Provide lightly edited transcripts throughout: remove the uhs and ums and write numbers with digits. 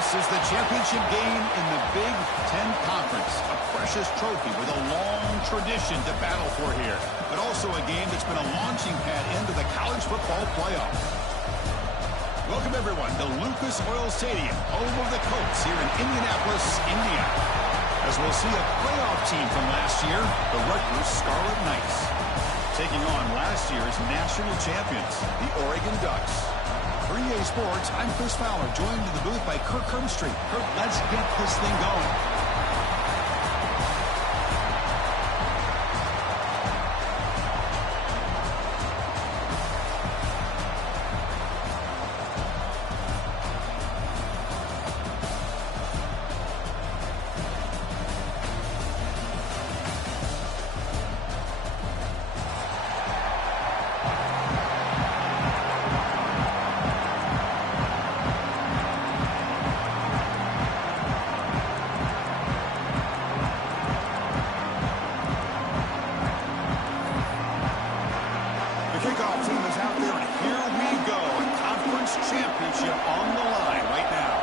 This is the championship game in the Big Ten Conference. A precious trophy with a long tradition to battle for here. But also a game that's been a launching pad into the college football playoff. Welcome, everyone, to Lucas Oil Stadium, home of the Colts here in Indianapolis, Indiana. As we'll see a playoff team from last year, the Rutgers Scarlet Knights, taking on last year's national champions, the Oregon Ducks. For EA Sports, I'm Chris Fowler, joined in the booth by Kirk Hermstreet. Kirk, let's get this thing going. Kickoff team is out there, and here we go. A conference championship on the line right now.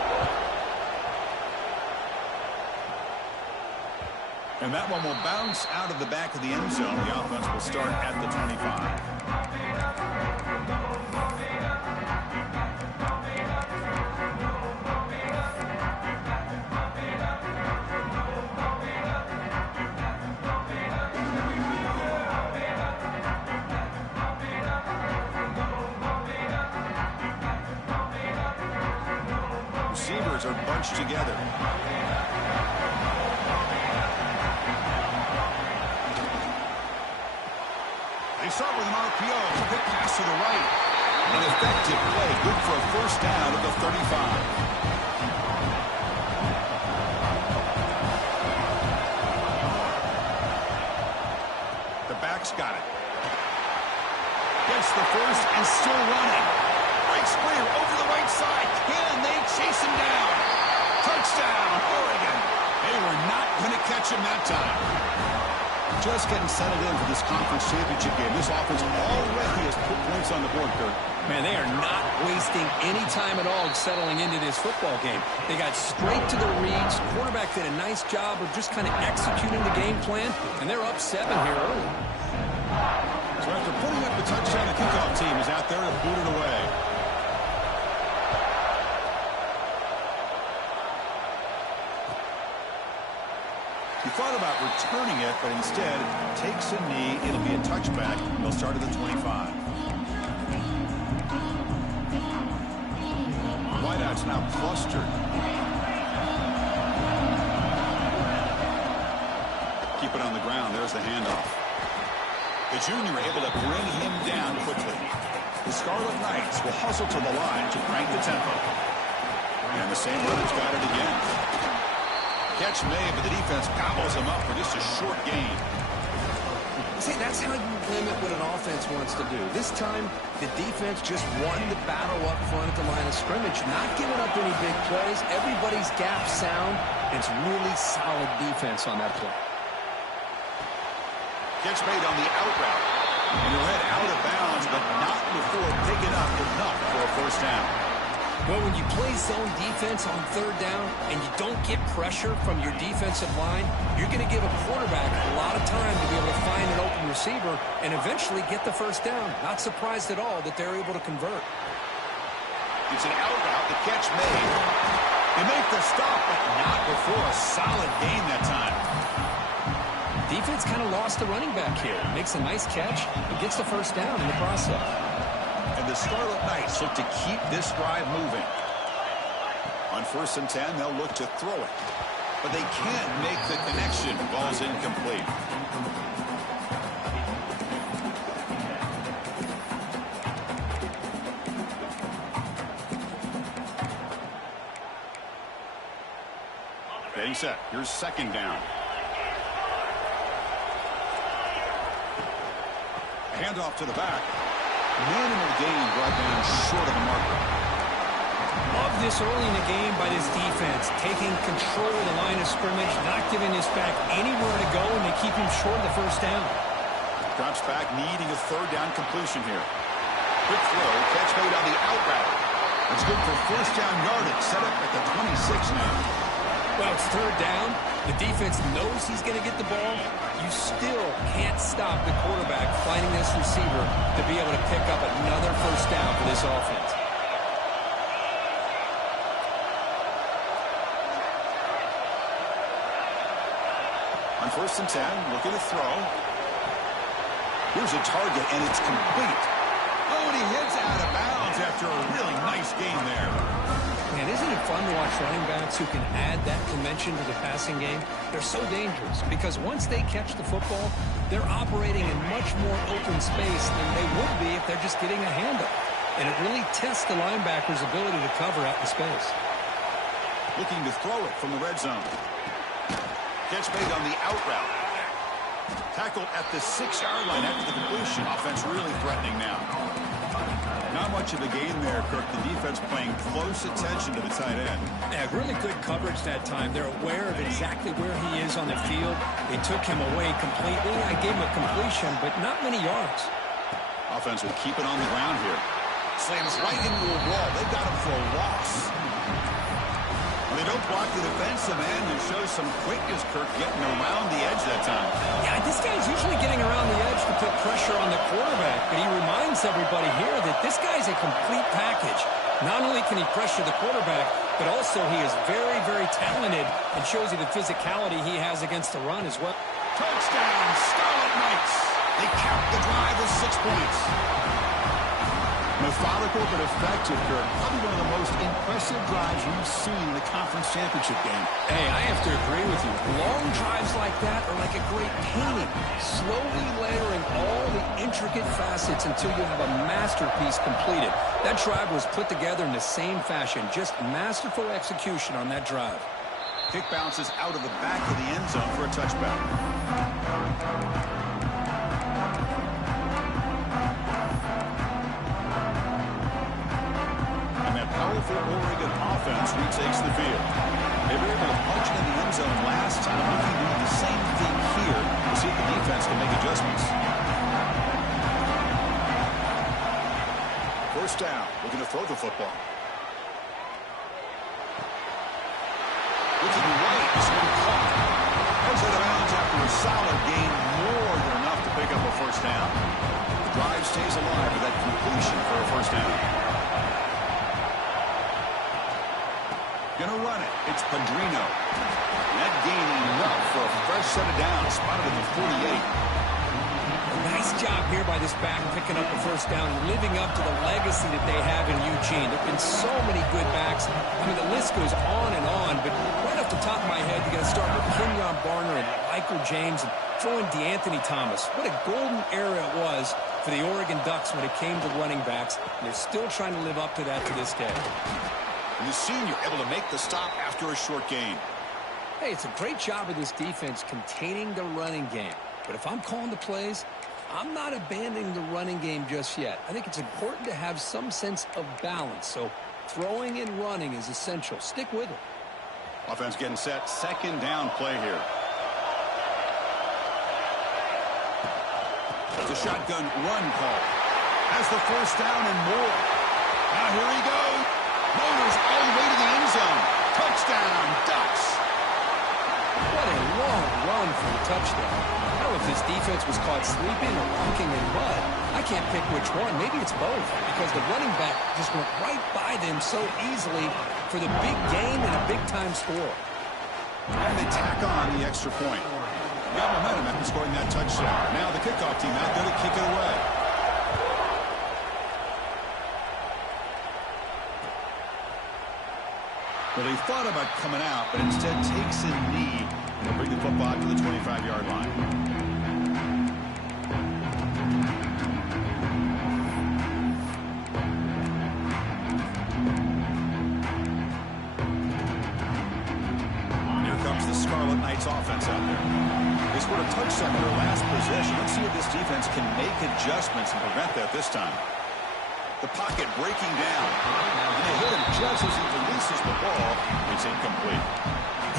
And that one will bounce out of the back of the end zone. The offense will start at the 25. Receivers are bunched together. They start with an RPO. Quick pass to the right. An effective play. Good for a first down at the 35. The back's got it. Gets the first and still running. Breaks clear over the right side. Can they chase him down? Touchdown, Oregon. They were not going to catch him that time. Just getting settled in for this conference championship game. This offense already has put points on the board, Kirk. Man, they are not wasting any time at all settling into this football game. They got straight to the reads. Quarterback did a nice job of just kind of executing the game plan, and they're up 7 here early. So after putting up the touchdown, the kickoff team is out there to boot it away. He thought about returning it, but instead takes a knee. It'll be a touchback. They'll start at the 25. Wideouts now clustered. Keep it on the ground. There's the handoff. The junior able to bring him down quickly. The Scarlet Knights will hustle to the line to crank the tempo. And the same runner's got it again. Catch made, but the defense gobbles him up for just a short gain. See, that's how you limit what an offense wants to do. This time, the defense just won the battle up front at the line of scrimmage, not giving up any big plays. Everybody's gap sound. It's really solid defense on that play. Catch made on the out route. And he'll head out of bounds, but not before picking up enough for a first down. Well, when you play zone defense on 3rd down and you don't get pressure from your defensive line, you're going to give a quarterback a lot of time to be able to find an open receiver and eventually get the first down. Not surprised at all that they're able to convert. It's an out route. The catch made. They make the stop, but not before a solid gain that time. Defense kind of lost the running back here. Makes a nice catch and gets the first down in the process. And the Scarlet Knights look to keep this drive moving. On 1st and 10, they'll look to throw it. But they can't make the connection. Ball's incomplete. Getting set. Here's 2nd down. Handoff to the back. Minimal gain brought down short of the marker. Love this early in the game by this defense. Taking control of the line of scrimmage, not giving this back anywhere to go, and they keep him short of the first down. Drops back, needing a 3rd down completion here. Quick throw, catch made on the out route. It's good for first down yardage. Set up at the 26 now. Well, it's third down. The defense knows he's going to get the ball. You still can't stop the quarterback finding this receiver to be able to pick up another first down for this offense. On 1st and 10, looking to throw. Here's a target, and it's complete. Oh, and he hits out of bounds after a really nice game there. Man, isn't it fun to watch running backs who can add that dimension to the passing game? They're so dangerous because once they catch the football, they're operating in much more open space than they would be if they're just getting a handoff. And it really tests the linebacker's ability to cover out the space. Looking to throw it from the red zone. Catch made on the out route. Tackled at the 6-yard line after the completion. Offense really threatening now. Not much of a gain there, Kirk. The defense paying close attention to the tight end. Yeah, really good coverage that time. They're aware of exactly where he is on the field. They took him away completely. I gave him a completion, but not many yards. Offense will keep it on the ground here. Slams right into a wall. They got him for a loss. They don't block the defensive end and show some quickness, Kirk, getting around the edge that time. Yeah, this guy's usually getting around the edge to put pressure on the quarterback, but he reminds everybody here that this guy's a complete package. Not only can he pressure the quarterback, but also he is very, very talented and shows you the physicality he has against the run as well. Touchdown, Scarlet Knights. They cap the drive with 6 points. Methodical but effective, Kirk. Probably one of the most impressive drives you've seen in the conference championship game. Hey, I have to agree with you. Long drives like that are like a great painting. Slowly layering all the intricate facets until you have a masterpiece completed. That drive was put together in the same fashion. Just masterful execution on that drive. Kick bounces out of the back of the end zone for a touchback. Powerful Oregon offense retakes the field. They were able to punch it in the end zone last time. Looking to do the same thing here to see if the defense can make adjustments. First down. Looking to throw the football. Looking right. This one caught. Heads out of bounds after a solid gain. More than enough to pick up a first down. The drive stays alive with that completion for a first down. Gonna run it. It's Padrino. That gain enough for a fresh set of downs. Spotted at the 48. Nice job here by this back picking up the first down, living up to the legacy that they have in Eugene. There have been so many good backs. I mean, the list goes on and on, but right off the top of my head, you got to start with Kenyon Barner and Michael James and throw in DeAnthony Thomas. What a golden era it was for the Oregon Ducks when it came to running backs. And they're still trying to live up to that to this day. And the senior able to make the stop after a short gain. Hey, it's a great job of this defense containing the running game. But if I'm calling the plays, I'm not abandoning the running game just yet. I think it's important to have some sense of balance. So throwing and running is essential. Stick with it. Offense getting set. Second down play here. It's a shotgun run call. Has the first down and more. Now here he goes. Motors all the way to the end zone. Touchdown, Ducks. What a long run for the touchdown. I don't know if this defense was caught sleeping or walking in mud. I can't pick which one. Maybe it's both because the running back just went right by them so easily for the big gain and a big-time score. And they tack on the extra point. Got momentum after scoring that touchdown. Now the kickoff team out there to kick it away. Well, they thought about coming out, but instead takes a knee and will bring the football to the 25-yard line. Here comes the Scarlet Knights offense out there. They scored a touchdown in their last possession. Let's see if this defense can make adjustments and prevent that this time. The pocket breaking down. And they hit him just as he releases the ball. It's incomplete.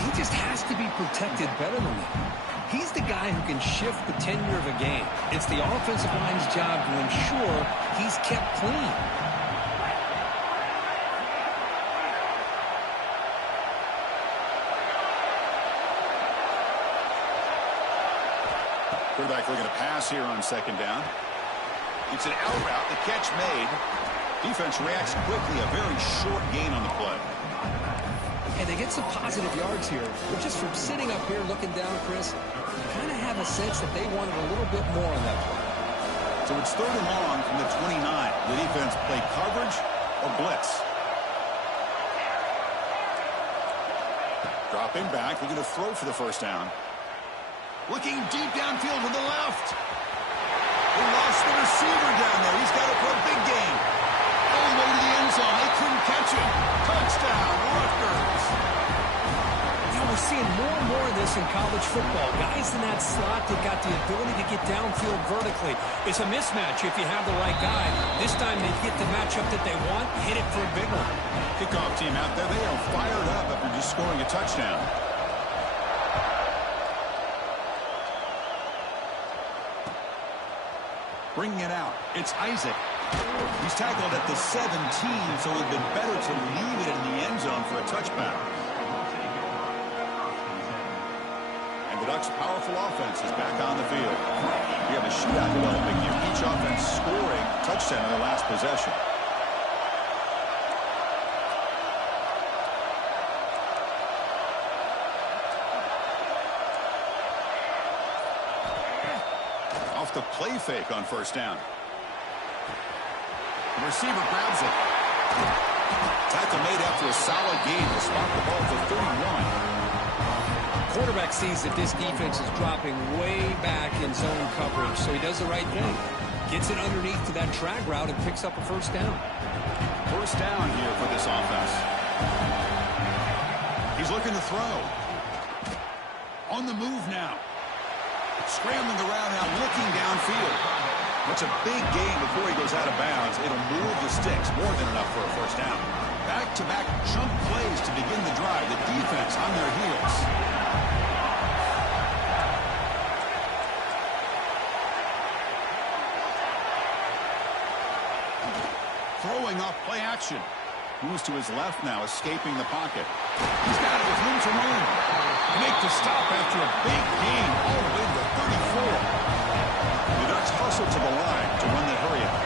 He just has to be protected better than that. He's the guy who can shift the tenure of a game. It's the offensive line's job to ensure he's kept clean. Quarterback looking to pass here on second down. It's an out route. The catch made. Defense reacts quickly. A very short gain on the play. And they get some positive yards here. But just from sitting up here looking down, Chris, you kind of have a sense that they wanted a little bit more on that play. So it's 3rd and long from the 29. The defense play coverage or blitz. Dropping back. They're going to throw for the first down. Looking deep downfield to the left. They lost the receiver down there. He's got it for a big gain. All the way to the end zone. They couldn't catch him. Touchdown, Rutgers. You know, we're seeing more and more of this in college football. Guys in that slot that got the ability to get downfield vertically. It's a mismatch if you have the right guy. This time they get the matchup that they want, hit it for a big one. Kickoff team out there. They are fired up after just scoring a touchdown. Bringing it out. It's Isaac. He's tackled at the 17, so it would have been better to leave it in the end zone for a touchback. And the Ducks' powerful offense is back on the field. We have a shootout developing here. Each offense scoring a touchdown in their last possession. Off the play fake on first down. The receiver grabs it. Tackle made after a solid gain to spot the ball for 31. Quarterback sees that this defense is dropping way back in zone coverage, so he does the right thing. Gets it underneath to that drag route and picks up a first down. First down here for this offense. He's looking to throw. On the move now. Scrambling around now, looking downfield. It's a big gain before he goes out of bounds. It'll move the sticks, more than enough for a first down. Back-to-back chunk plays to begin the drive. The defense on their heels. Throwing off play action. Moves to his left now, escaping the pocket. He's got it with room to run. Make the stop after a big gain all the way to the 34. The Ducks hustle to the line to run the hurry up.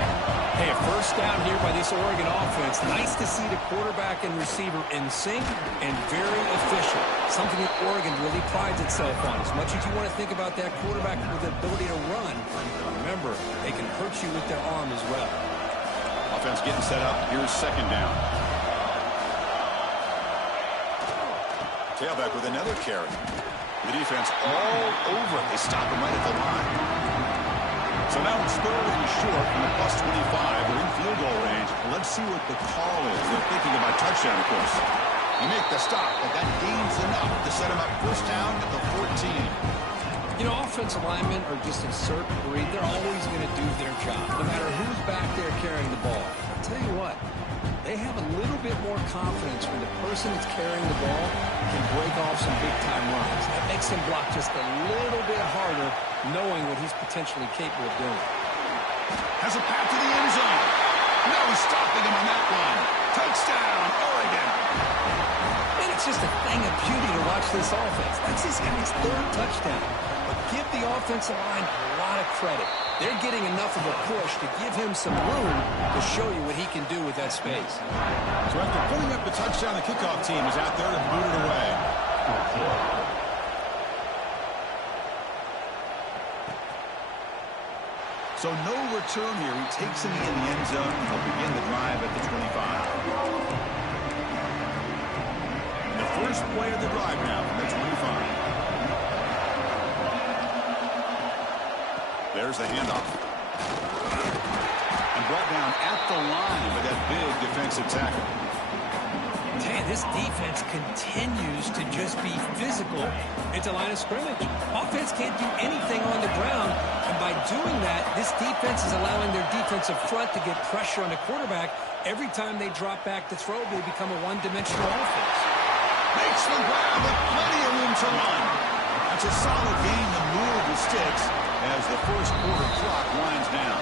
Hey, a first down here by this Oregon offense. Nice to see the quarterback and receiver in sync and very efficient. Something that Oregon really prides itself on. As much as you want to think about that quarterback with the ability to run, remember, they can hurt you with their arm as well. Offense getting set up. Here's second down. Tailback with another carry. The defense all over it. They stop him right at the line. So now it's 3rd and short from the +25. We're in field goal range. Let's see what the call is. They're thinking about touchdown, of course. You make the stop, but that gains enough to set him up first down at the 14. You know, offensive linemen are just a certain breed. They're always going to do their job, no matter who's back there carrying the ball. I'll tell you what, they have a little bit more confidence when the person that's carrying the ball can break off some big-time runs. That makes him block just a little bit harder, knowing what he's potentially capable of doing. Has a path to the end zone. No stopping him on that one. Touchdown, Oregon. And it's just a thing of beauty to watch this offense. That's this guy's 3rd touchdown. But give the offensive line a lot of credit. They're getting enough of a push to give him some room to show you what he can do with that space. So after putting up the touchdown, the kickoff team is out there to boot it away. So no return here. He takes him in the end zone. He'll begin the drive at the 25. The first play of the drive now from the 25. There's the handoff. And brought down at the line with that big defensive tackle. Man, this defense continues to just be physical at the line of scrimmage. Offense can't do anything on the ground, and by doing that, this defense is allowing their defensive front to get pressure on the quarterback. Every time they drop back to throw, they become a one-dimensional offense. Makes the grab with plenty of room to run. That's a solid gain to move the sticks as the first quarter clock winds down.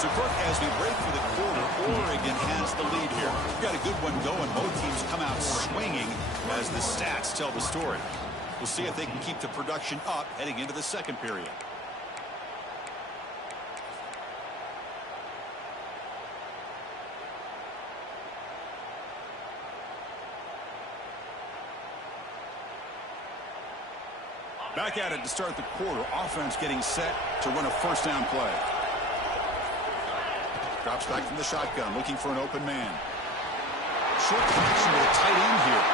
So, Kirk, as we break for the quarter, Oregon has the lead here. We've got a good one going. Both teams come out swinging as the stats tell the story. We'll see if they can keep the production up heading into the second period. Back at it to start the quarter. Offense getting set to run a first down play. Drops back from the shotgun, looking for an open man. Short connection to the tight end here.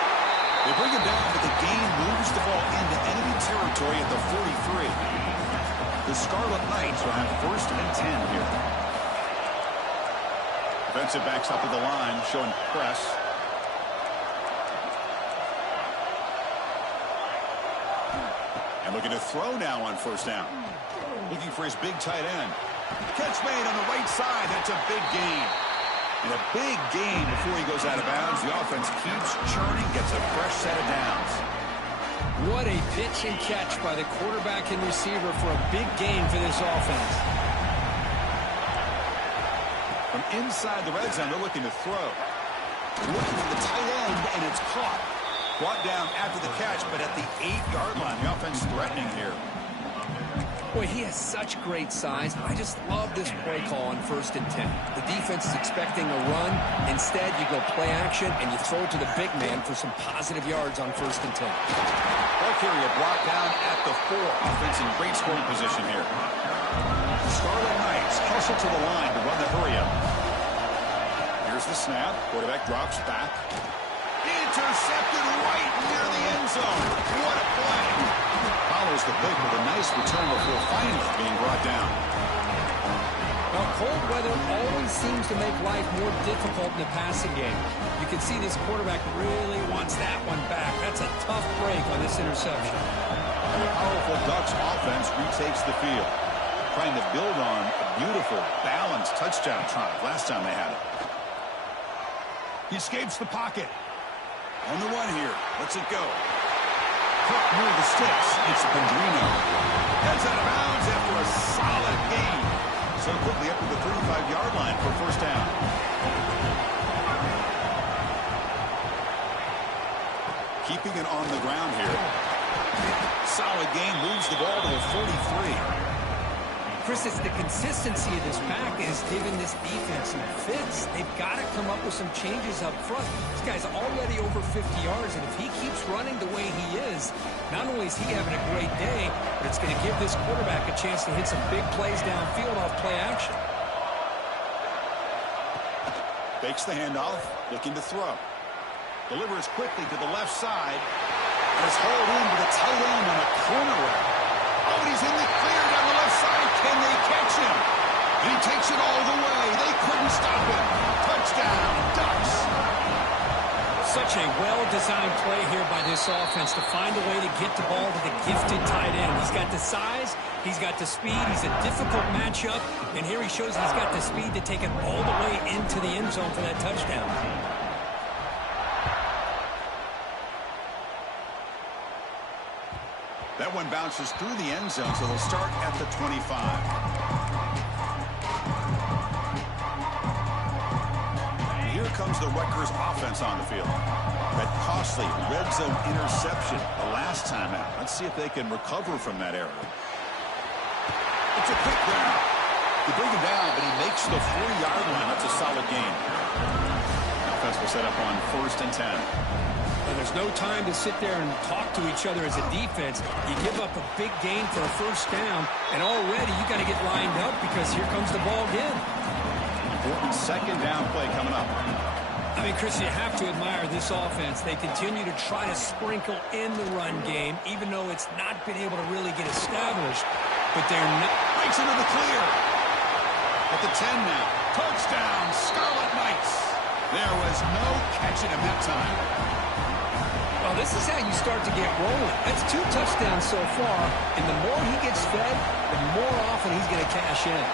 They bring him down, but the gain moves the ball into enemy territory at the 43. The Scarlet Knights will have first and 10 here. Defensive backs up at the line, showing press. And looking to throw now on first down. Looking for his big tight end. Catch made on the right side. That's a big gain. And a big gain before he goes out of bounds. The offense keeps churning, gets a fresh set of downs. What a pitch and catch by the quarterback and receiver for a big gain for this offense. From inside the red zone, they're looking to throw. Looking for the tight end, and it's caught. Brought down after the catch, but at the 8-yard line. The offense threatening here. Boy, he has such great size. I just love this play call on first and 10. The defense is expecting a run. Instead, you go play action, and you throw it to the big man for some positive yards on first and 10. Ball carrier brought down at the 4. Offense in great scoring position here. Scarlet Knights hustle to the line to run the hurry up. Here's the snap. Quarterback drops back. Intercepted right near the end zone. What a play. Follows the pick with a nice return before finally being brought down. Now, cold weather always seems to make life more difficult in the passing game. You can see this quarterback really wants that one back. That's a tough break on this interception. And the powerful Ducks offense retakes the field, trying to build on a beautiful, balanced touchdown drive last time they had it. He escapes the pocket. On the run here. Let's it go. Caught near the sticks. It's Pendrino. Heads out of bounds after a solid gain. So quickly up to the 35-yard line for first down. Keeping it on the ground here. Solid gain. Moves the ball to the 43. Chris, it's the consistency of this pack is giving this defense some fits. They've got to come up with some changes up front. This guy's already over 50 yards, and if he keeps running the way he is, not only is he having a great day, but it's going to give this quarterback a chance to hit some big plays downfield off play action. Fakes the handoff, looking to throw. Delivers quickly to the left side, and is hauled into the tight end on a corner route. Oh, and he's in the clear down the left side. Can they catch him? And he takes it all the way. They couldn't stop him. Touchdown, Ducks. Such a well-designed play here by this offense to find a way to get the ball to the gifted tight end. He's got the size. He's got the speed. He's a difficult matchup. And here he shows he's got the speed to take it all the way into the end zone for that touchdown. That one bounces through the end zone, so they'll start at the 25. Here comes the Rutgers offense on the field. That costly red zone interception the last time out. Let's see if they can recover from that error. It's a quick down. They bring him down, but he makes the 40-yard line. That's a solid gain. Offense will set up on first and 10. And there's no time to sit there and talk to each other as a defense. You give up a big gain for a first down, and already you got to get lined up because here comes the ball again. Important second down play coming up. I mean, Chris, you have to admire this offense. They continue to try to sprinkle in the run game, even though it's not been able to really get established. But they're not. Breaks into the clear. At the 10 now. Touchdown, Scarlet Knights. There was no catching him that time. Well, this is how you start to get rolling. That's 2 touchdowns so far, and the more he gets fed, the more often he's going to cash in.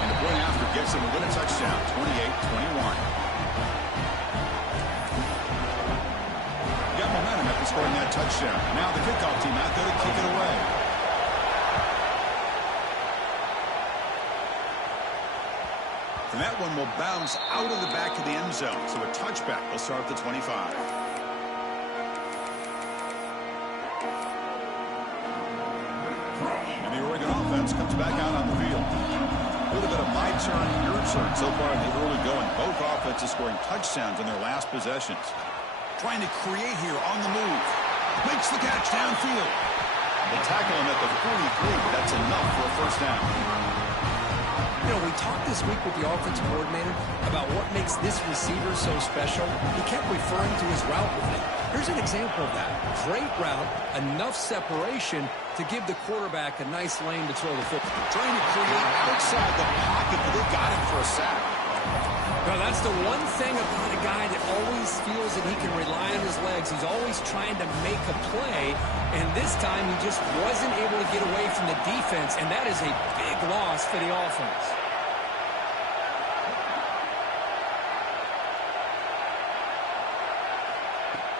And the point after gets him within a touchdown, 28-21. Got momentum after scoring that touchdown. Now the kickoff team out there to kick it away. And that one will bounce out of the back of the end zone. So a touchback will start at the 25. And the Oregon offense comes back out on the field. A little bit of my turn, your turn so far in the early going. Both offenses scoring touchdowns in their last possessions. Trying to create here on the move. Makes the catch downfield. They tackle him at the 43, but that's enough for a first down. You know, we talked this week with the offensive coordinator about what makes this receiver so special. He kept referring to his route running. Here's an example of that. Great route, enough separation to give the quarterback a nice lane to throw the football. Trying to create outside the pocket, but they got him for a sack. Well, that's the one thing about a guy that always feels that he can rely on his legs. He's always trying to make a play, and this time he just wasn't able to get away from the defense, and that is a big loss for the offense.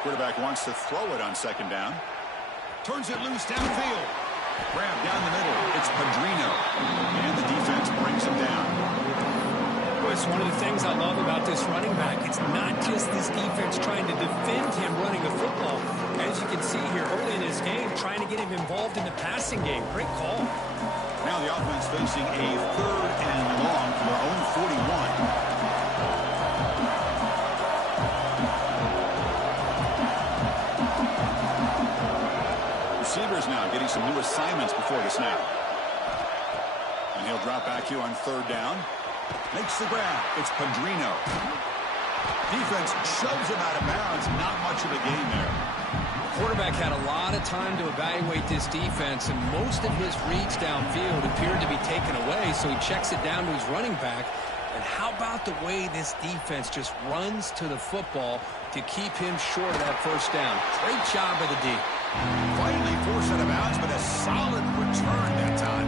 Quarterback wants to throw it on second down. Turns it loose downfield. Grab down the middle. It's Pedrino. And the defense brings him down. Well, it's one of the things I love about this running back. It's not just this defense trying to defend him running the football. As you can see here early in this game, trying to get him involved in the passing game. Great call. Now the offense facing a 3rd and long from their own 41. Receivers now getting some new assignments before the snap. And he'll drop back here on 3rd down. Makes the grab. It's Pedrino. Defense shoves him out of bounds. Not much of a gain there. Quarterback had a lot of time to evaluate this defense, and most of his reads downfield appeared to be taken away, so he checks it down to his running back. And how about the way this defense just runs to the football to keep him short of that first down? Great job by the D. Finally forced out of bounds, but a solid return that time.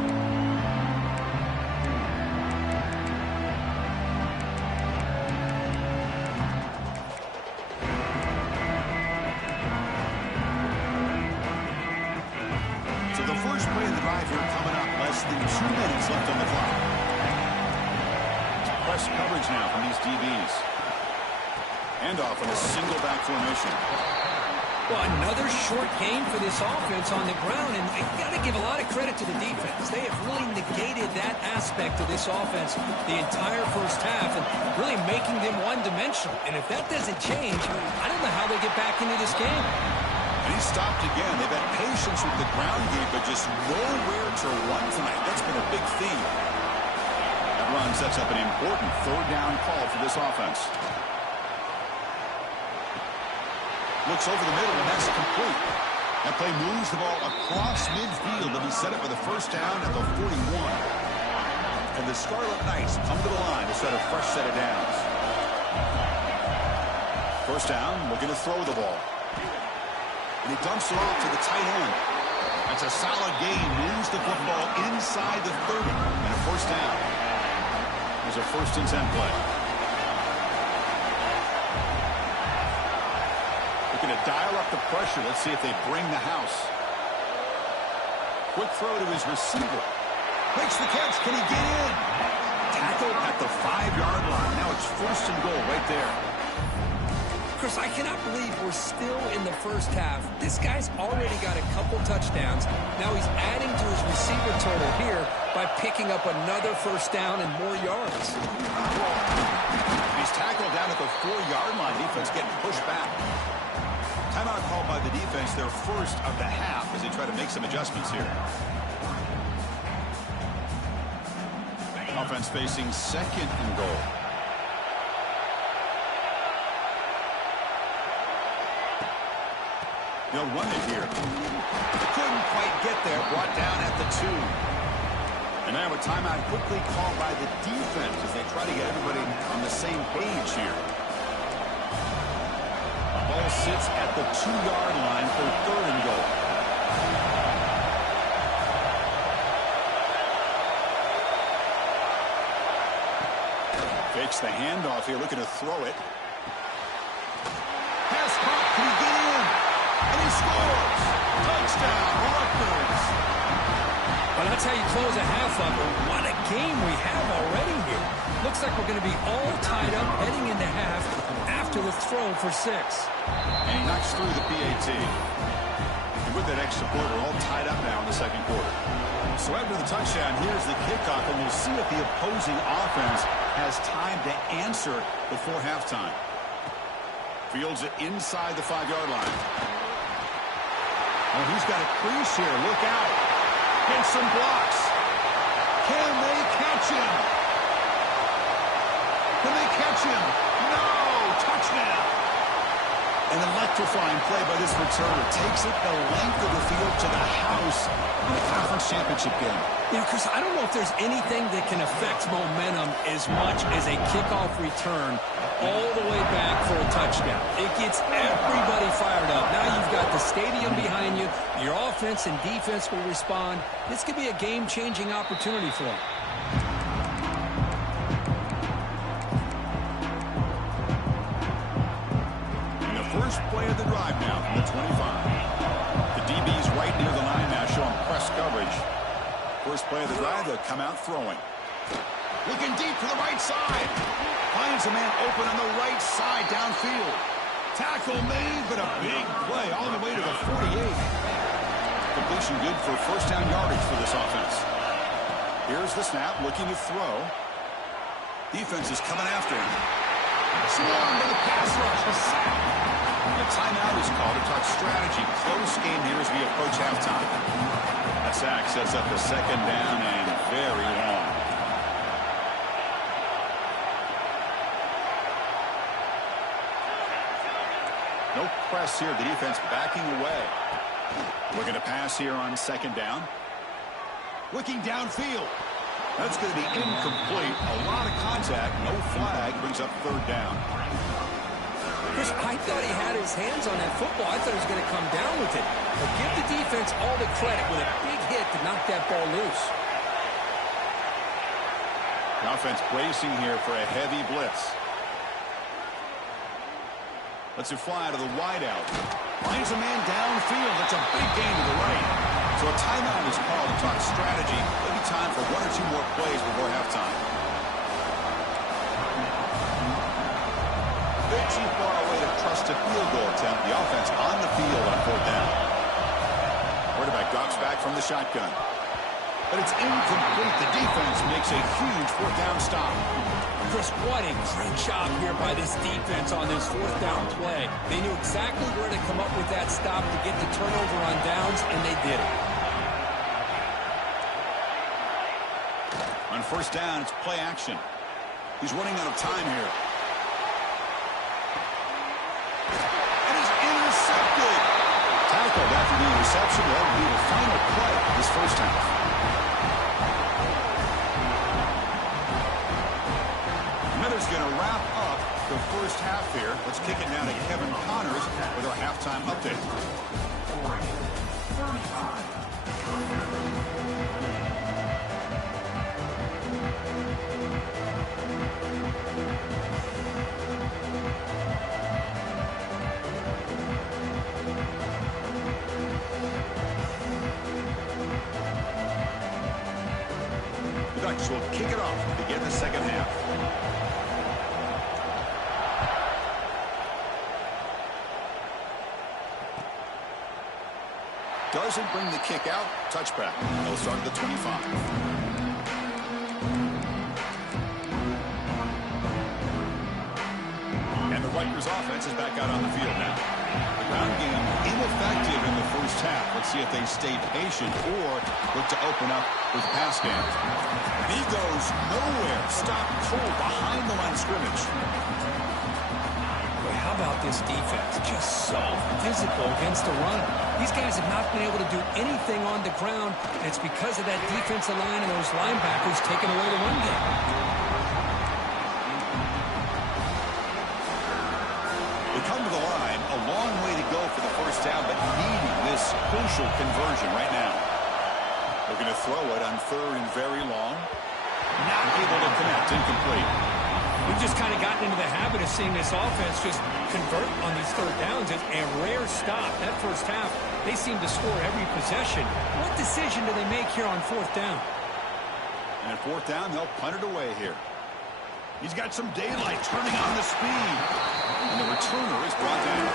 So the first play of the drive here coming up. Less than 2 minutes left on the clock. It's press coverage now from these DBs. Handoff in a single back formation. Well, another short gain for this offense on the ground, and you got to give a lot of credit to the defense. They have really negated that aspect of this offense the entire first half and really making them one-dimensional. And if that doesn't change, I don't know how they get back into this game. And he stopped again. They've had patience with the ground game, but just nowhere to run tonight. That's been a big theme. That run sets up an important 3rd down call for this offense. Looks over the middle, and that's complete. That play moves the ball across midfield, and he set it for the first down at the 41. And the Scarlet Knights come to the line to set a fresh set of downs. First down, looking to throw the ball. And he dumps it off to the tight end. That's a solid gain. Moves the football inside the 30. And a first down. There's a 1st and 10 play. Looking to dial up the pressure. Let's see if they bring the house. Quick throw to his receiver. Makes the catch. Can he get in? Tackle at the 5-yard line. Now it's 1st and goal right there. Chris, I cannot believe we're still in the first half. This guy's already got a couple touchdowns. Now he's adding to his receiver total here by picking up another first down and more yards. He's tackled down at the 4-yard line. Defense getting pushed back. Timeout called by the defense, their first of the half as they try to make some adjustments here. Offense facing 2nd and goal. They'll run it here. Couldn't quite get there. Brought down at the 2. And now a timeout quickly called by the defense as they try to get everybody on the same page here. The ball sits at the 2-yard line for 3rd and goal. Fakes the handoff here, looking to throw it. Pass caught. Can he get in? And he scores! Touchdown, Rutgers! Well, that's how you close a half up. What a game we have already here. Looks like we're going to be all tied up heading into half after the throw for 6. And he knocks through the PAT. And with that extra point, we're all tied up now in the 2nd quarter. So after the touchdown, here's the kickoff, and we'll see if the opposing offense has time to answer before halftime. Fields it inside the 5-yard line. Oh, he's got a crease here. Look out. Gets some blocks. Can they catch him? Can they catch him? No! Touchdown! An electrifying play by this returner. Takes it the length of the field to the house in the conference championship game. Yeah, Chris, I don't know if there's anything that can affect momentum as much as a kickoff return all the way back for a touchdown. It gets everybody fired up. Now you've got the stadium behind you. Your offense and defense will respond. This could be a game-changing opportunity for them. First play of the drive now from the 25. The DB's right near the line now showing press coverage. First play of the drive, they'll come out throwing. Looking deep to the right side. Finds a man open on the right side downfield. Tackle made, but a big play all the way to the 48. Completion good for first down yardage for this offense. Here's the snap, looking to throw. Defense is coming after him. Swarmed by the pass rush. A sack. The timeout is called to talk strategy. Close game here as we approach halftime. A sack sets up the second down and very long. No press here. The defense backing away. Looking to pass here on second down. Looking downfield. That's going to be incomplete. A lot of contact. No flag. Brings up third down. Chris, I thought he had his hands on that football. I thought he was going to come down with it. But give the defense all the credit with a big hit to knock that ball loose. The offense bracing here for a heavy blitz. Lets it fly to the wideout. Finds a man downfield. That's a big gain to the right. So a timeout is called to talk strategy. Maybe time for one or two more plays before halftime. Bit too far away to trust a field goal attempt. The offense on the field on fourth down. Quarterback drops back from the shotgun. But it's incomplete. The defense makes a huge fourth down stop. Chris, what a great job here by this defense on this fourth down play. They knew exactly where to come up with that stop to get the turnover on downs, and they did it. On first down, it's play action. He's running out of time here. And he's intercepted. Tackled after the interception. That will be the final play of this first half. Miller's going to wrap up the first half here. Let's kick it now to Kevin Connors with our halftime update. The Ducks will kick it off to begin the second half. Doesn't bring the kick out. Touchback. They'll start at the 25. And the Rutgers offense is back out on the field now. The ground game ineffective in the first half. Let's see if they stay patient or look to open up with the pass game. He goes nowhere. Stopped cold behind the line of scrimmage. How about this defense? Just so physical against the run. These guys have not been able to do anything on the ground, and it's because of that defensive line and those linebackers taking away the run game. They come to the line, a long way to go for the first down, but needing this crucial conversion right now. They're going to throw it on third and very long. Not able to connect, incomplete. We've just kind of gotten into the habit of seeing this offense just convert on these third downs. It's a rare stop. That first half, they seem to score every possession. What decision do they make here on fourth down? And at fourth down, they'll punt it away here. He's got some daylight turning on the speed. And the returner is brought down.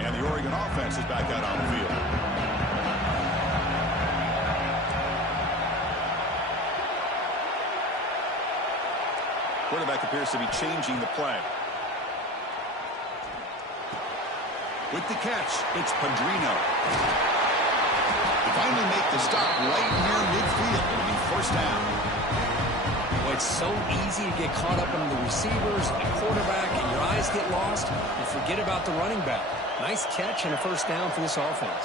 And the Oregon offense is back out on the field. Quarterback appears to be changing the play. With the catch, it's Padrino. They finally make the stop right near midfield. It'll be first down. Well, it's so easy to get caught up in the receivers and the quarterback, and your eyes get lost. You forget about the running back. Nice catch and a first down for this offense.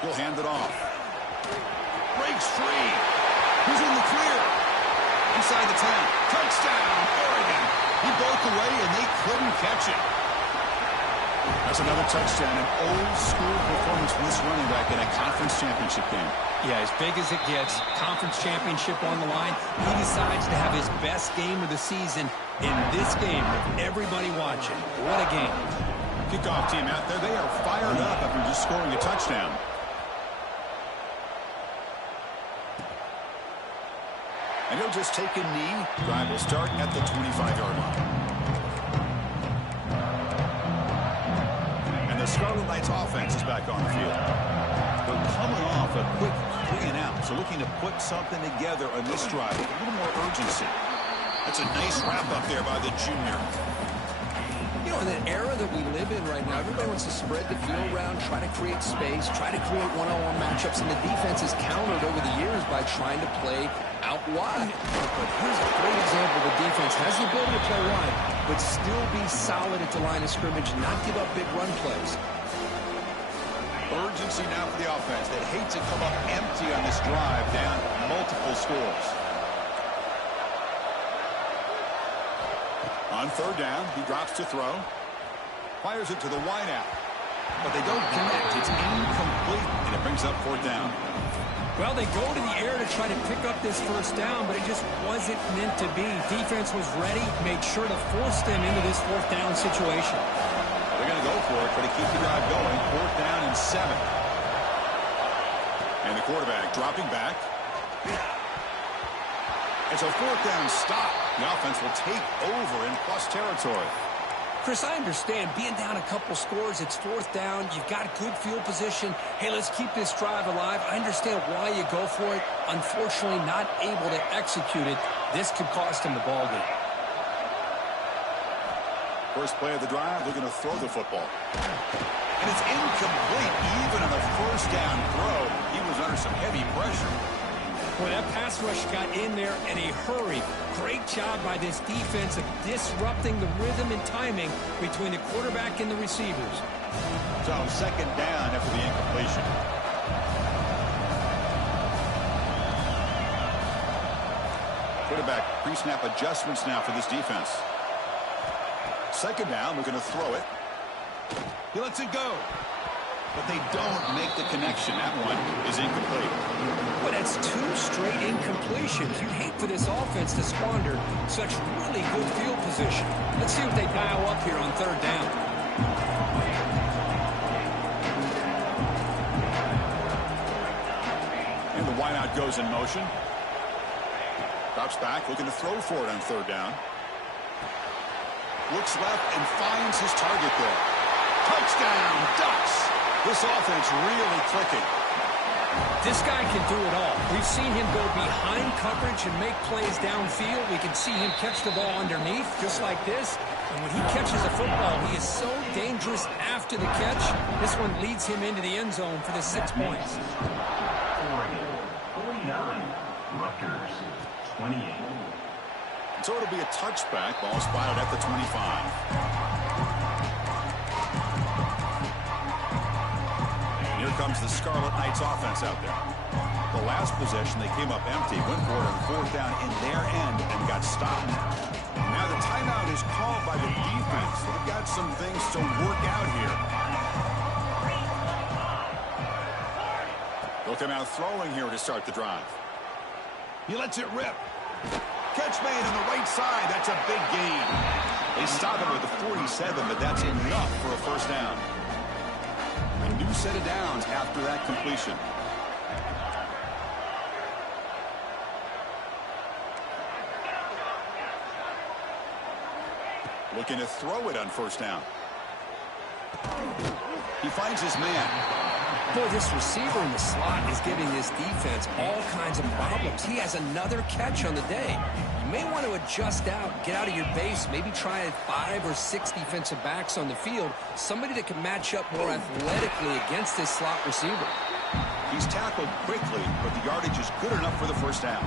He'll hand it off. Breaks free. Who's in the clear? Inside the 10. Touchdown, Oregon. He broke away, and they couldn't catch it. That's another touchdown. An old-school performance from this running back in a conference championship game. Yeah, as big as it gets, conference championship on the line. He decides to have his best game of the season in this game with everybody watching. What a game. Kickoff team out there. They are fired up after just scoring a touchdown. And he'll just take a knee. Drive will start at the 25-yard line. And the Scarlet Knights offense is back on the field. They're coming off a quick 3-and-out, so looking to put something together on this drive with a little more urgency. That's a nice wrap-up there by the junior. You know, in the era that we live in right now, everybody wants to spread the field around, try to create space, try to create one-on-one matchups, and the defense has countered over the years by trying to play out wide. But here's a great example. The defense has the ability to play wide, but still be solid at the line of scrimmage, not give up big run plays. Urgency now for the offense. They'd hate to come up empty on this drive, down multiple scores. On third down, he drops to throw. Fires it to the wideout. But they don't connect. It's incomplete, and it brings up fourth down. Well, they go to the air to try to pick up this first down, but it just wasn't meant to be. Defense was ready, made sure to force them into this fourth down situation. They're going to go for it, try to keep the drive going. Fourth down and 7. And the quarterback dropping back. It's a fourth down stop. The offense will take over in plus territory. Chris, I understand being down a couple scores, it's fourth down, you've got good field position. Hey, let's keep this drive alive. I understand why you go for it. Unfortunately, not able to execute it. This could cost him the ball game. First play of the drive, they're going to throw the football. And it's incomplete even on the first down throw. He was under some heavy pressure. Well, that pass rush got in there in a hurry. Great job by this defense of disrupting the rhythm and timing between the quarterback and the receivers. So second down after the incompletion. Quarterback pre-snap adjustments now for this defense. Second down, we're going to throw it. He lets it go. But they don't make the connection. That one is incomplete. But that's 2 straight incompletions. You'd hate for this offense to squander such really good field position. Let's see what they dial up here on third down. And the wideout goes in motion. Drops back, looking to throw for it on third down. Looks left and finds his target there. Touchdown, Ducks! This offense really clicking. This guy can do it all. We've seen him go behind coverage and make plays downfield. We can see him catch the ball underneath, just like this. And when he catches a football, he is so dangerous after the catch. This one leads him into the end zone for the 6 points. Oregon, 49. Rutgers, 28. So it'll be a touchback. Ball spotted at the 25. Here comes the Scarlet Knights offense out there. The last possession, they came up empty, went for it on fourth down in their end and got stopped. Now the timeout is called by the defense. They've got some things to work out here. They'll come out throwing here to start the drive. He lets it rip. Catch made on the right side. That's a big gain. They stop him at the 47, but that's enough for a first down. A new set of downs after that completion. Looking to throw it on first down. He finds his man. Boy, this receiver in the slot is giving this defense all kinds of problems. He has another catch on the day. You may want to adjust out, get out of your base, maybe try 5 or 6 defensive backs on the field, somebody that can match up more athletically against this slot receiver. He's tackled quickly, but the yardage is good enough for the first down.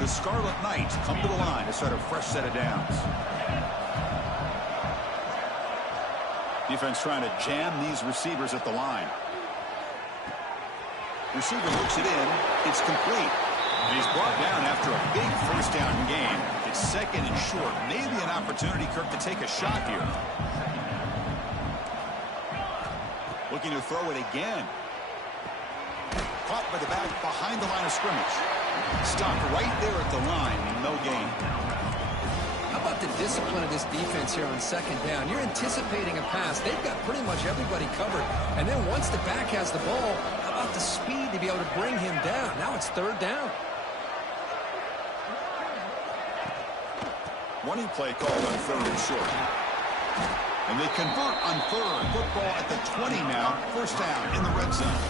The Scarlet Knights come to the line to start a fresh set of downs. Defense trying to jam these receivers at the line. Receiver looks it in. It's complete. And he's brought down after a big first down game. It's second and short. Maybe an opportunity, Kirk, to take a shot here. Looking to throw it again. Caught by the back behind the line of scrimmage. Stopped right there at the line. No gain. How about the discipline of this defense here on second down? You're anticipating a pass. They've got pretty much everybody covered. And then once the back has the ball, how about the speed to be able to bring him down? Now it's third down. Running play called on third and short. And they convert on third. Football at the 20 now. First down in the red zone.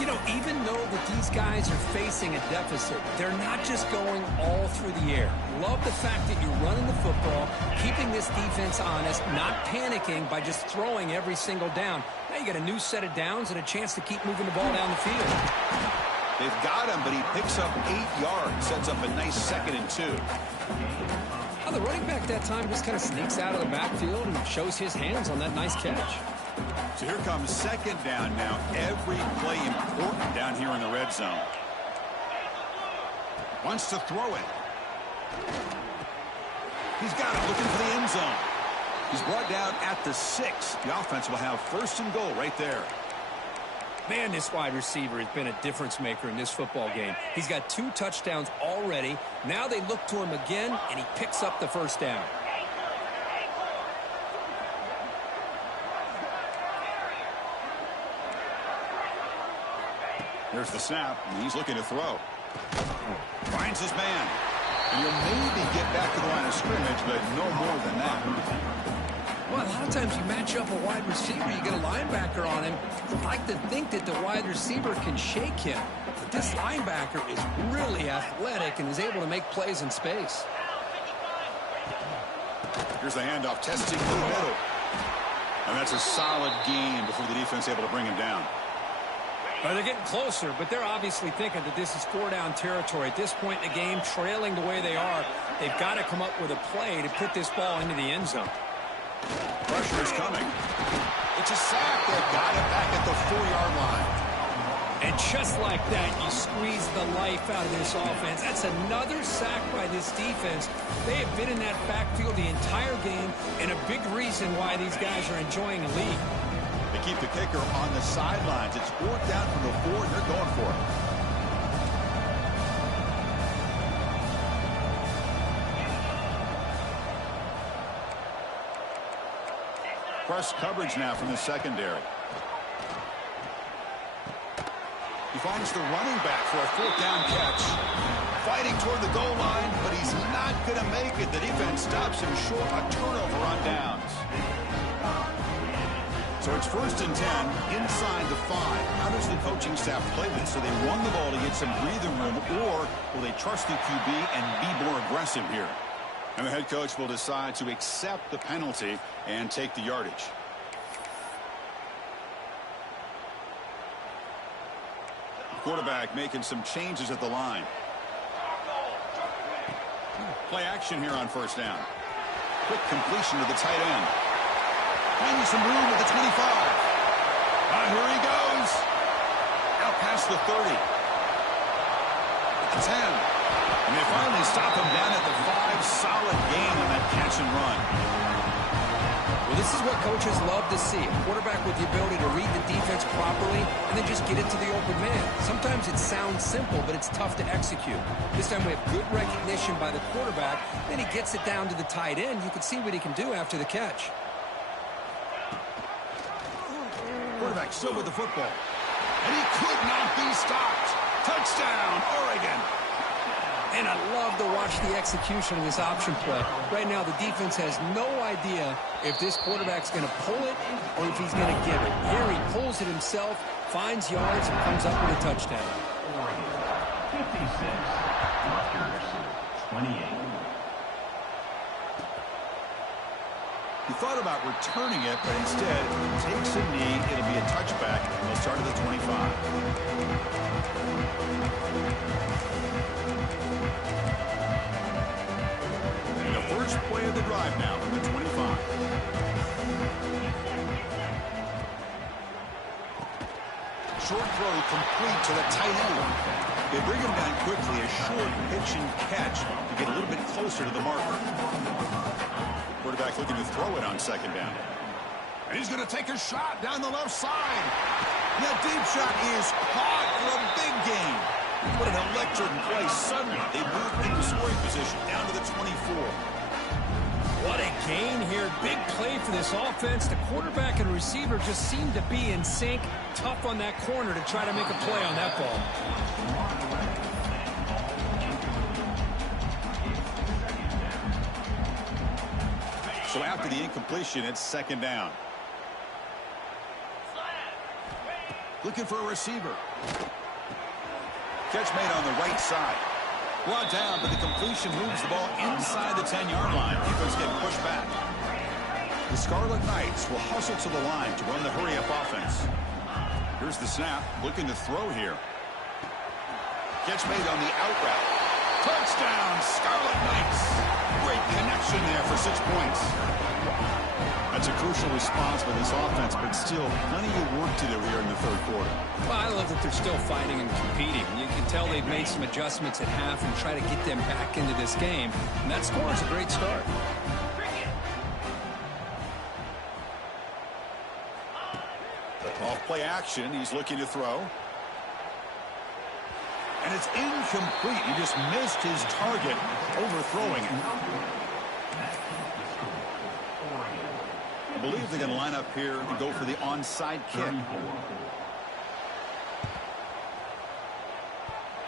You know, even though that these guys are facing a deficit, they're not just going all through the air. Love the fact that you're running the football, keeping this defense honest, not panicking by just throwing every single down. Now you got a new set of downs and a chance to keep moving the ball down the field. They've got him, but he picks up 8 yards, sets up a nice 2nd and 2. Well, the running back that time just kind of sneaks out of the backfield and shows his hands on that nice catch. So here comes second down now. Every play important down here in the red zone. Wants to throw it. He's got it, looking for the end zone. He's brought down at the 6. The offense will have first and goal right there. Man, this wide receiver has been a difference maker in this football game. He's got 2 touchdowns already. Now they look to him again, and he picks up the first down. There's the snap, and he's looking to throw. Finds his man. And he'll maybe get back to the line of scrimmage, but no more than that. Well, a lot of times you match up a wide receiver, you get a linebacker on him. I'd like to think that the wide receiver can shake him. But this linebacker is really athletic and is able to make plays in space. Here's the handoff, testing to the middle. And that's a solid gain before the defense able to bring him down. Well, they're getting closer, but they're obviously thinking that this is 4-down territory. At this point in the game, trailing the way they are, they've got to come up with a play to put this ball into the end zone. Pressure is coming. It's a sack. They've got it back at the 4-yard line. And just like that, you squeeze the life out of this offense. That's another sack by this defense. They have been in that backfield the entire game, and a big reason why these guys are enjoying a lead. They keep the kicker on the sidelines. It's 4th down from the 4, and they're going for it. Press coverage now from the secondary. He finds the running back for a 4th down catch. Fighting toward the goal line, but he's not going to make it. The defense stops him short. A turnover on downs. So it's 1st and 10 inside the 5. How does the coaching staff play this? So they run the ball to get some breathing room, or will they trust the QB and be more aggressive here? And the head coach will decide to accept the penalty and take the yardage. Quarterback making some changes at the line. Play action here on 1st down. Quick completion to the tight end. Finding some room at the 25. Here he goes. Out past the 30. At the 10. And they finally stop him down at the 5. Solid gain on that catch and run. Well, this is what coaches love to see. A quarterback with the ability to read the defense properly and then just get it to the open man. Sometimes it sounds simple, but it's tough to execute. This time we have good recognition by the quarterback. Then he gets it down to the tight end. You can see what he can do after the catch. Quarterback still with the football. And he could not be stopped. Touchdown, Oregon. And I love to watch the execution of this option play. Right now, the defense has no idea if this quarterback's going to pull it or if he's going to give it. Here he pulls it himself, finds yards, and comes up with a touchdown. 56. Rutgers, 28. He thought about returning it, but instead takes a knee. It'll be a touchback. They'll start at the 25. And the first play of the drive now from the 25. Short throw complete to the tight end. They bring him down quickly. A short pitch and catch to get a little bit closer to the marker. Quarterback looking to throw it on second down. And he's going to take a shot down the left side. That deep shot is caught for a big gain. What an electric play. Suddenly, they move into scoring position down to the 24. What a gain here. Big play for this offense. The quarterback and receiver just seem to be in sync. Tough on that corner to try to make a play on that ball. So after the incompletion, it's second down. Looking for a receiver. Catch made on the right side. Brought down, but the completion moves the ball inside the 10-yard line. Defense getting pushed back. The Scarlet Knights will hustle to the line to run the hurry-up offense. Here's the snap. Looking to throw here. Catch made on the out route. Touchdown, Scarlet Knights. Great connection there for 6 points. That's a crucial response by this offense, but still plenty of work to do here in the third quarter. Well, I love that they're still fighting and competing. You can tell they've made some adjustments at half and try to get them back into this game. And that score is a great start. Off play action, he's looking to throw. And it's incomplete. He just missed his target, overthrowing it. I believe they're going to line up here and go for the onside kick.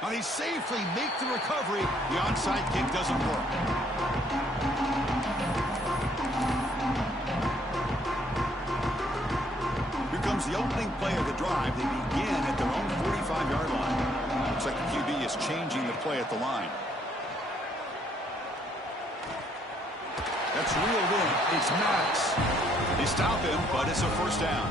And he safely makes the recovery. The onside kick doesn't work. Here comes the opening play of the drive. They begin at their own 45-yard line. Looks like the QB is changing the play at the line. That's reeled in. It's Maddox. They stop him, but it's a first down.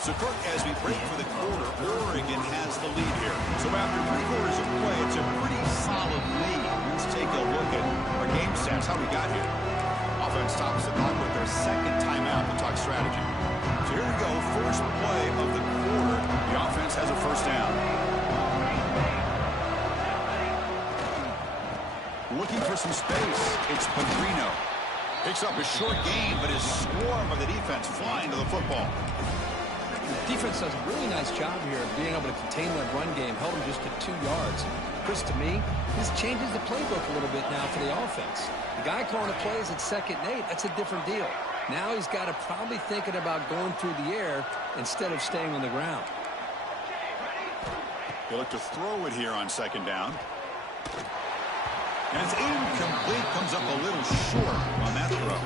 So, Kirk, as we break for the quarter, Oregon has the lead here. So after 3 quarters of play, it's a pretty solid lead. Let's take a look at our game stats, how we got here. Offense stops the clock with their second timeout to talk strategy. So here we go, first play of the quarter. The offense has a first down. Looking for some space. It's Pedrino. Picks up a short gain, but his swarm of the defense flying to the football. Defense does a really nice job here of being able to contain that run game. Held him just to 2 yards. Chris, to me, this changes the playbook a little bit now for the offense. The guy calling the plays at 2nd and 8, that's a different deal. Now he's got to probably thinking about going through the air instead of staying on the ground. They look to throw it here on second down. And it's incomplete. Comes up a little short on that throw.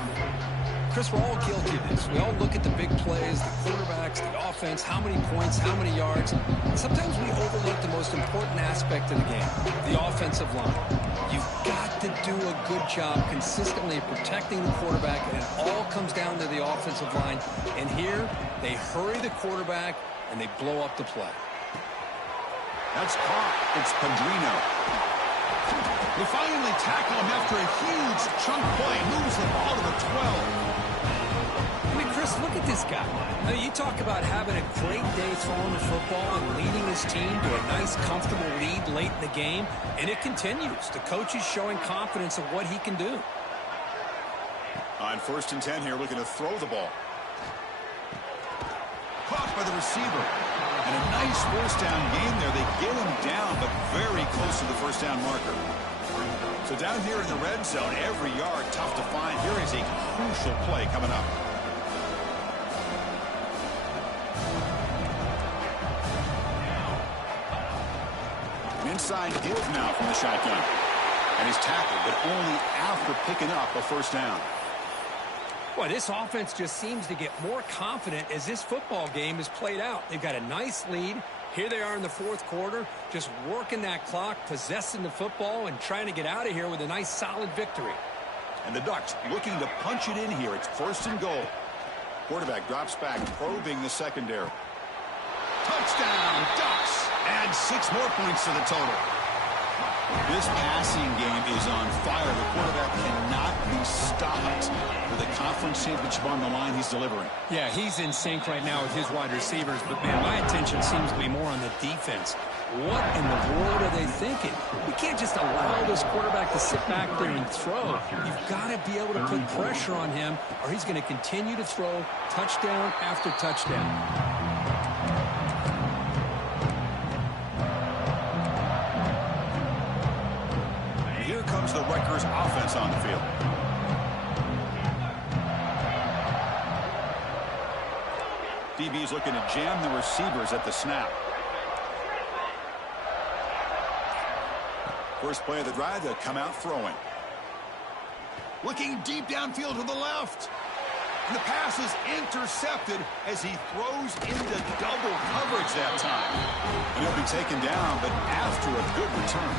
Chris, we're all guilty of this. We all look at the big plays, the quarterbacks, the offense, how many points, how many yards. Sometimes we overlook the most important aspect of the game, the offensive line. You've got to do a good job consistently protecting the quarterback, and it all comes down to the offensive line. And here, they hurry the quarterback, and they blow up the play. That's caught. It's Pedrino. They finally tackle him after a huge chunk play. Moves the ball to the 12. I mean, Chris, look at this guy. I mean, you talk about having a great day throwing the football and leading his team to a nice, comfortable lead late in the game, and it continues. The coach is showing confidence of what he can do. On 1st and 10 here, looking to throw the ball. Caught by the receiver. And a nice first down game there. They get him down, but very close to the first down marker. So down here in the red zone, every yard tough to find. Here is a crucial play coming up. inside give now from the shotgun. And he's tackled, but only after picking up a first down. Boy, this offense just seems to get more confident as this football game is played out. They've got a nice lead. Here they are in the fourth quarter, just working that clock, possessing the football, and trying to get out of here with a nice, solid victory. And the Ducks looking to punch it in here. It's 1st and goal. Quarterback drops back, probing the secondary. Touchdown, Ducks! Add 6 more points to the total. This passing game is on fire. The quarterback cannot be stopped with a conference championship on the line. He's delivering. Yeah, he's in sync right now with his wide receivers, but, man, my attention seems to be more on the defense. What in the world are they thinking? You can't just allow this quarterback to sit back there and throw. You've got to be able to put pressure on him, or he's going to continue to throw touchdown after touchdown. Here comes the Rutgers offense on the field. DB's looking to jam the receivers at the snap. First play of the drive, they'll come out throwing. Looking deep downfield to the left. And the pass is intercepted as he throws into double coverage that time. And he'll be taken down, but after a good return.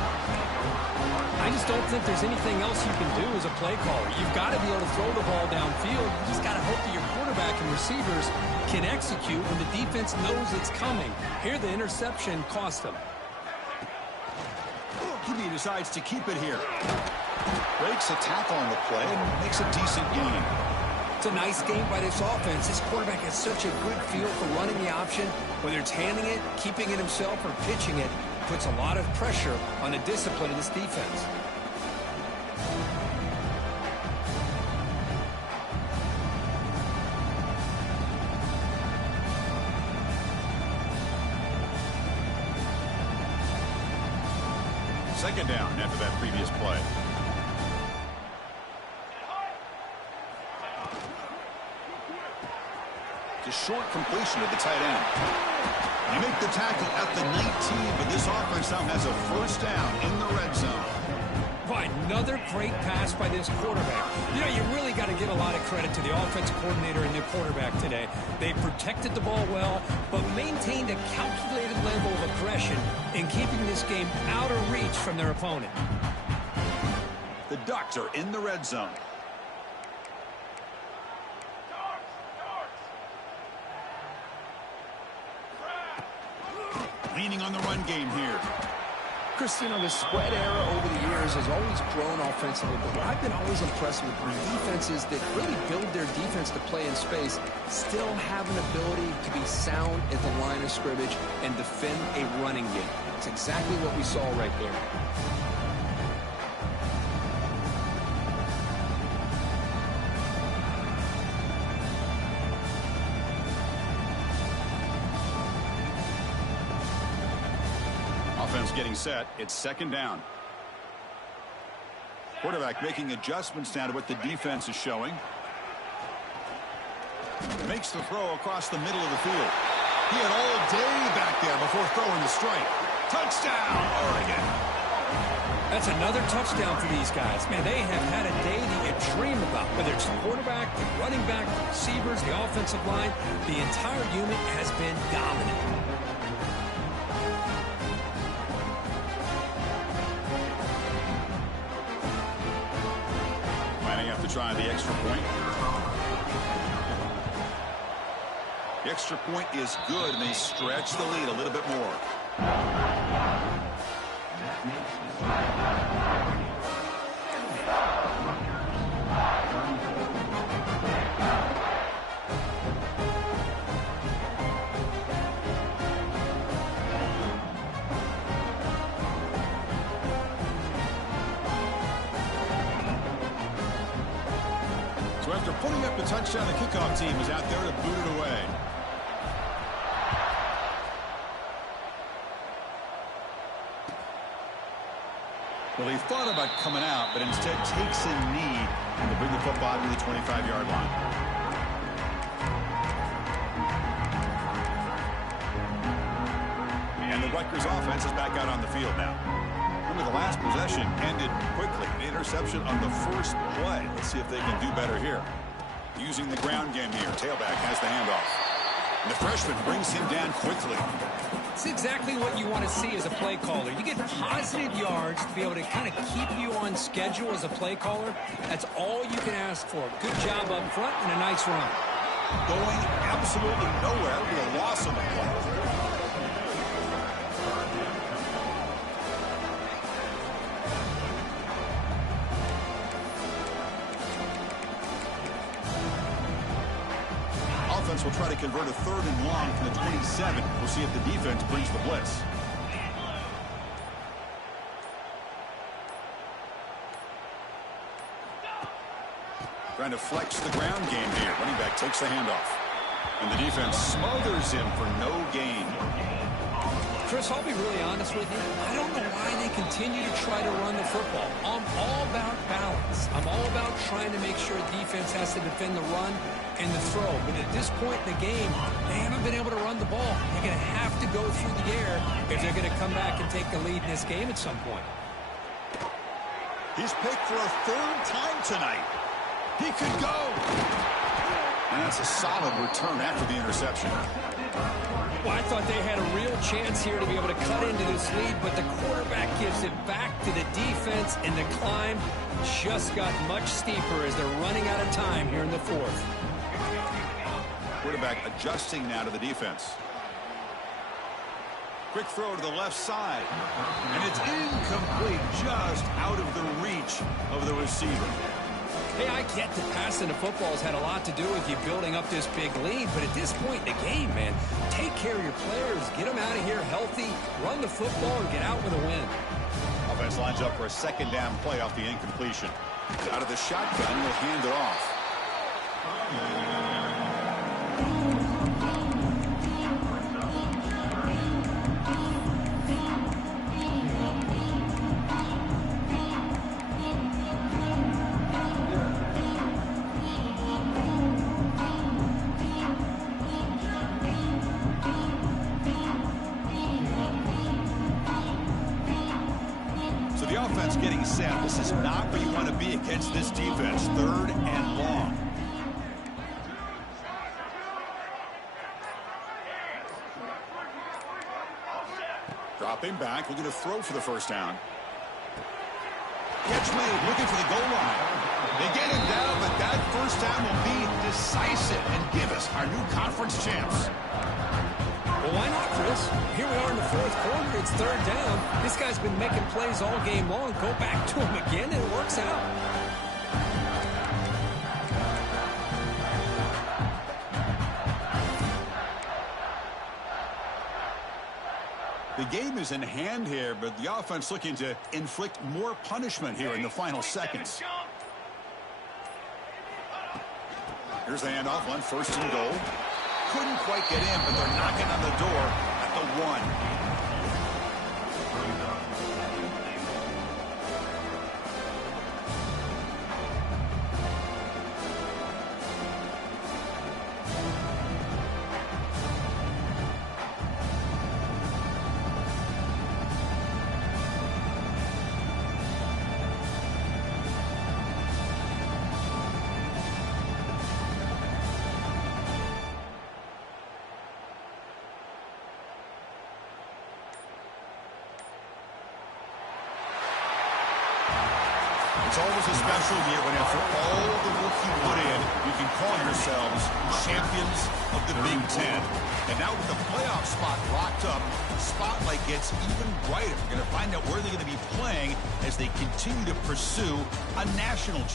I just don't think there's anything else you can do as a play caller. You've got to be able to throw the ball downfield. You just got to hope that your quarterback and receivers can execute when the defense knows it's coming. Here, the interception cost them. He decides to keep it here. Breaks a tackle on the play and makes a decent gain. It's a nice game by this offense. This quarterback has such a good feel for running the option. Whether it's handing it, keeping it himself, or pitching it, puts a lot of pressure on the discipline of this defense. Second down after that previous play. It's a short completion to the tight end. You make the tackle at the 19, but this offense now has a first down in the red zone. Boy, another great pass by this quarterback. You know, you really got to give a lot of credit to the offensive coordinator and the quarterback today. They protected the ball well, but maintained a calculated level of aggression in keeping this game out of reach from their opponent. The Ducks are in the red zone. Leaning on the run game here. Chris, you know, the spread era over the years has always grown offensively, but what I've been always impressed with are defenses that really build their defense to play in space, still have an ability to be sound at the line of scrimmage and defend a running game. It's exactly what we saw right there. Offense getting set. It's second down. Quarterback making adjustments now to what the defense is showing. Makes the throw across the middle of the field. He had all day back there before throwing the strike. Touchdown, Oregon. That's another touchdown for these guys. Man, they have had a day that you dream about. Whether it's the quarterback, the running back, the receivers, the offensive line, the entire unit has been dominant. Try the extra point. The extra point is good, and they stretch the lead a little bit more. After putting up the touchdown, the kickoff team is out there to boot it away. Well, he thought about coming out, but instead takes a knee and will bring the football to the 25-yard line. And the Rutgers offense is back out on the field now. Remember, the last possession ended quickly. An interception on the first play. Let's see if they can do better here. Using the ground game here. Tailback has the handoff. And the freshman brings him down quickly. It's exactly what you want to see as a play caller. You get positive yards to be able to kind of keep you on schedule as a play caller. That's all you can ask for. Good job up front and a nice run. Going absolutely nowhere with a loss on the play. Offense will try to convert a 3rd and long from the 27. We'll see if the defense brings the blitz. Trying to flex the ground game here. Running back takes the handoff. And the defense smothers him for no gain. Chris, I'll be really honest with you. I don't know why they continue to try to run the football. I'm all about balance. I'm all about trying to make sure defense has to defend the run and the throw. But at this point in the game, they haven't been able to run the ball. They're going to have to go through the air if they're going to come back and take the lead in this game at some point. He's picked for a 3rd time tonight. He could go. And that's a solid return after the interception. Well, I thought they had a real chance here to be able to cut into this lead, but the quarterback gives it back to the defense, and the climb just got much steeper as they're running out of time here in the 4th. Quarterback adjusting now to the defense. Quick throw to the left side. And it's incomplete, just out of the reach of the receiver. Hey, I get that passing the football has had a lot to do with you building up this big lead, but at this point in the game, man, take care of your players, get them out of here healthy, run the football, and get out with a win. Offense lines up for a 2nd down play off the incompletion. Out of the shotgun, will hand it off. Offense getting set. This is not where you want to be against this defense. 3rd and long. Dropping back, looking to throw for the 1st down. Catch made, looking for the goal line. They get him down, but that 1st down will be decisive and give us our new conference champs. Well, why not, Chris? Here we are in the 4th quarter. It's 3rd down. This guy's been making plays all game long. Go back to him again, and it works out. The game is in hand here, but the offense looking to inflict more punishment here in the final seconds. Here's the handoff on 1st and goal. Couldn't quite get in, but they're knocking on the door at the 1. It's always a special year when after all the work you put in, you can call yourselves champions of the Big Ten. And now with the playoff spot locked up, the spotlight gets even brighter. We're going to find out where they're going to be playing as they continue to pursue a national championship.